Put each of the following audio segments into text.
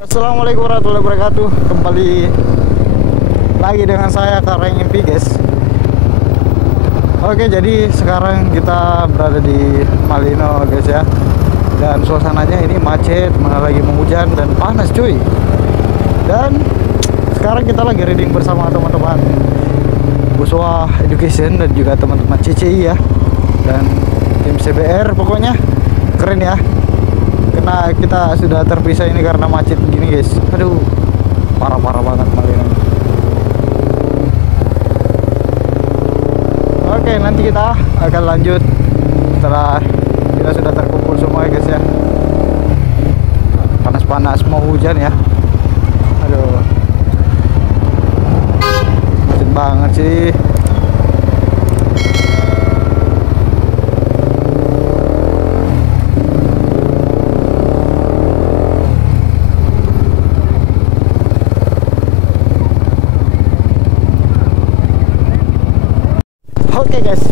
Assalamualaikum warahmatullahi wabarakatuh. Kembali lagi dengan saya Kareng Impi, guys. Oke, jadi sekarang kita berada di Malino, guys ya. Dan suasananya ini macet, mana lagi mau hujan dan panas, cuy. Dan sekarang kita lagi reading bersama teman-teman Buswa Education dan juga teman-teman CCI ya. Dan tim CBR, pokoknya keren ya. Karena kita sudah terpisah ini karena macet begini, guys. Aduh, parah banget Malino. Oke, nanti kita akan lanjut setelah kita sudah terkumpul semua ya, guys ya. Panas-panas mau hujan ya. Aduh, macet banget sih. Oke, guys,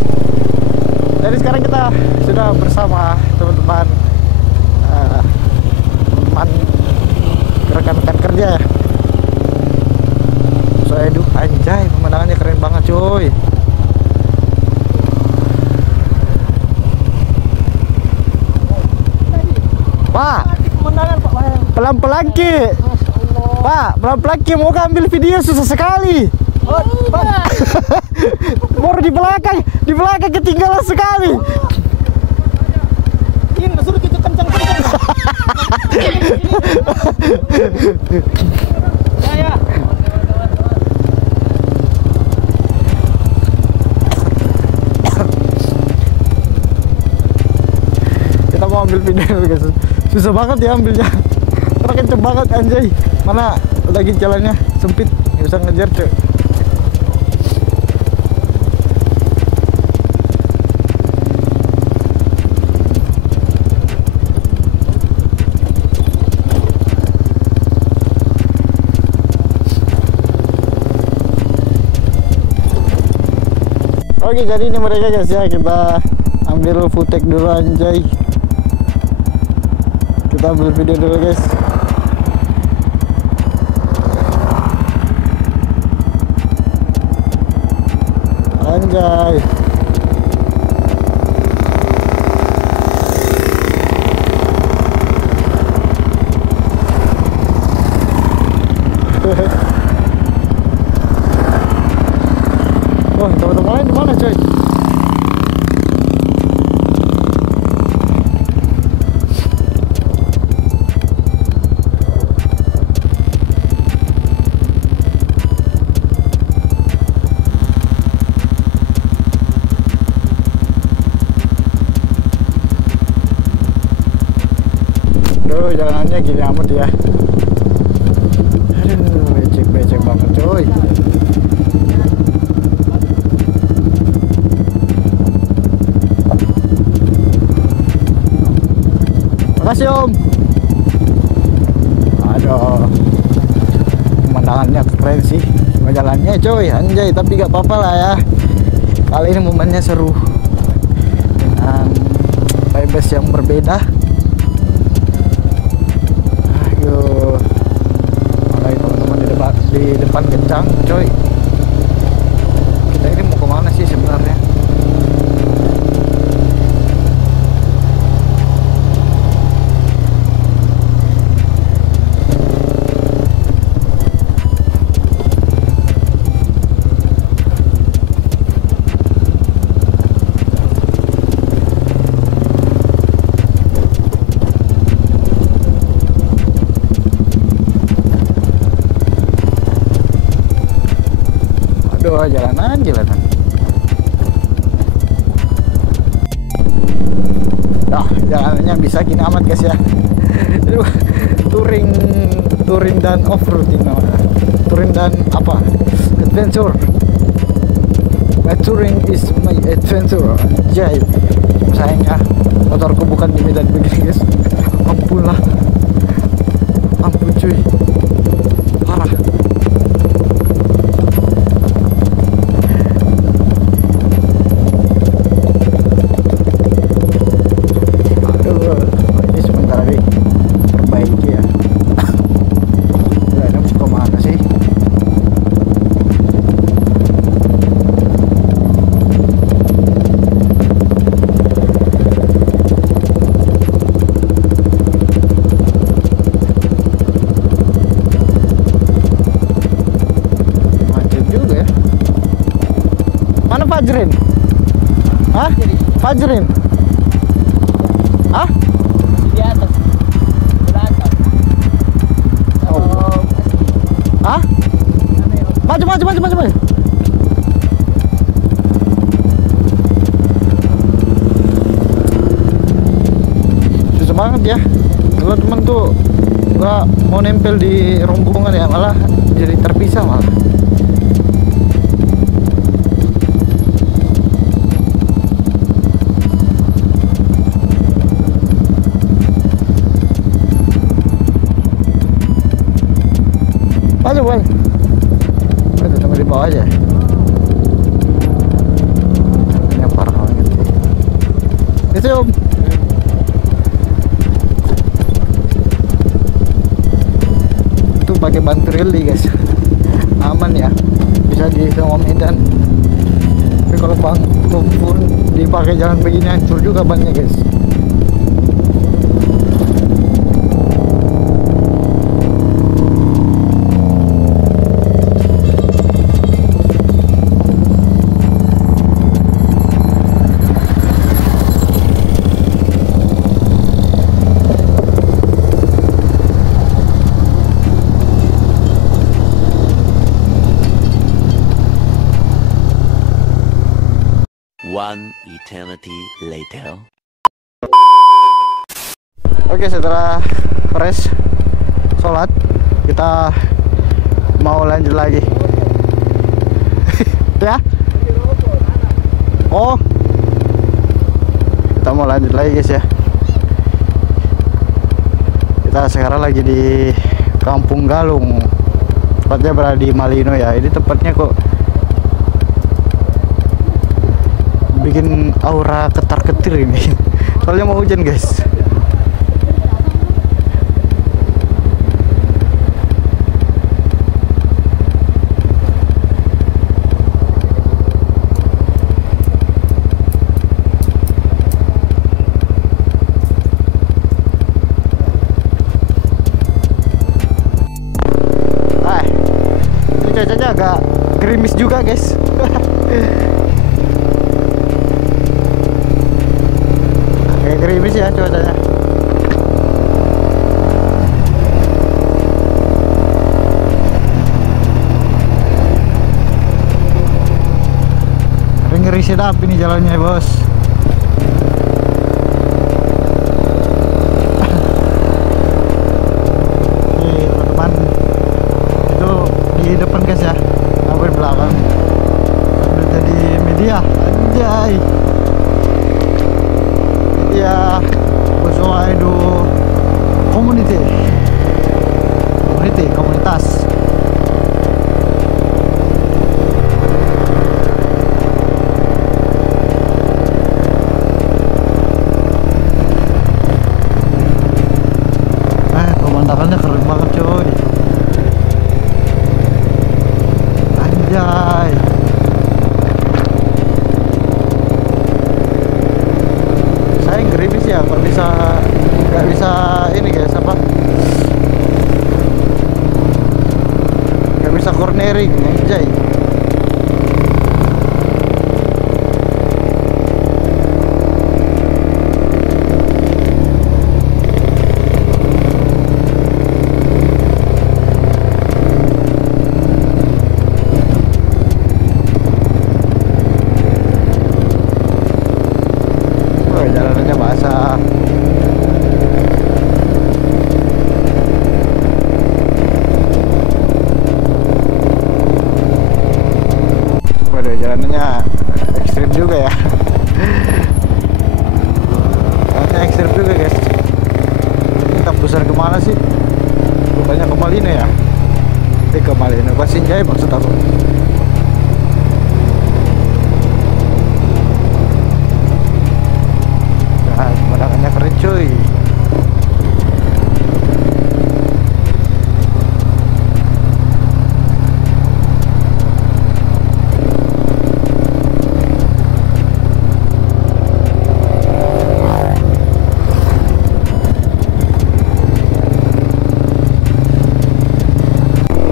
jadi sekarang kita sudah bersama teman-teman rekan-rekan kerja ya. Aduh, anjay, pemandangannya keren banget, cuy. Pak, pelan-pelan Ki. Pak, pelan-pelan Ki, mau ambil video susah sekali. Baru di belakang ketinggalan sekali. Ini suruh kita kencang-kencang. Ya. Kita mau ambil video, guys. Susah banget ya ambilnya. Karena kenceng banget, anjay. Mana lagi jalannya sempit, nggak bisa ngejar, cuy. Oke, jadi ini mereka, guys ya. Kita ambil footage dulu, anjay. Kita ambil video dulu, guys. Anjay. Wah, teman-teman lain di mana, coy? Aduh, jalanannya gini amat ya. Aduh, becek banget, coy. Makasih, Om. Aduh, pemandangannya keren sih. Jalannya, coy, anjay. Tapi gak apa-apa lah ya. Kali ini momennya seru dengan vibes yang berbeda. Aduh, mulai teman-teman di depan kencang, coy. Kita ini mau kemana sih sebenarnya? Aduh, jalanan. Nah, jalanannya bisa gini amat, guys ya. Aduh, touring dan off-road ini namanya. Touring dan apa? Adventure. My touring is my adventure. Jay. Sayangnya motorku bukan di medan begini, guys. Ampun lah. Ampun, cuy. Parah. Aduh, ini sebentar lagi perbaiki ya. Fajrin? Hah? Fajrin? Hah? Di atas. Belakang. Oh. Hah? Maju. Susah banget ya. Kalau teman tuh nggak mau nempel di rombongan ya, malah jadi terpisah malah. Maju boy. Itu cuma di bawah aja. Ini parah banget sih. Itu om. Itu pakai bantu reli guys. Aman ya. Bisa di semua medan. Tapi kalau bang pun dipakai jalan begini hancur juga bannya guys. One eternity later. Oke, setelah fresh sholat, kita mau lanjut lagi. Ya? Oh, kita mau lanjut lagi guys ya. Kita sekarang lagi di Kampung Galung, tepatnya berada di Malino ya. Ini tempatnya kok bikin aura ketar-ketir ini. Soalnya mau hujan guys. Ini cuacanya agak gerimis juga guys. Kayak gerimis ya cuacanya. Ngeri sedap ini jalannya bos. Oke teman-teman, itu di depan guys ya, sampai belakang udah jadi media anjay. Ya, Kusuha Edu komunitas. Pemandangannya keren banget coy. Anjay. Saya gerimis ya, nggak bisa ini guys, apa nggak bisa cornering anjay. Jalanannya basah. Waduh, jalanannya ekstrim juga ya. Jalanannya ekstrim juga guys. Kita besar kemana sih? Rupanya ke Malino ya. Ke Malino, Sinjai maksud aku. Pemandangannya keren cuy.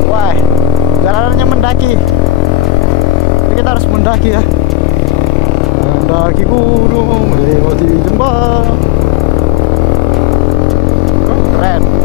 Wah, jalanannya mendaki. Jadi kita harus mendaki ya. mendaki gunung melewati jembatan. Oh, keren.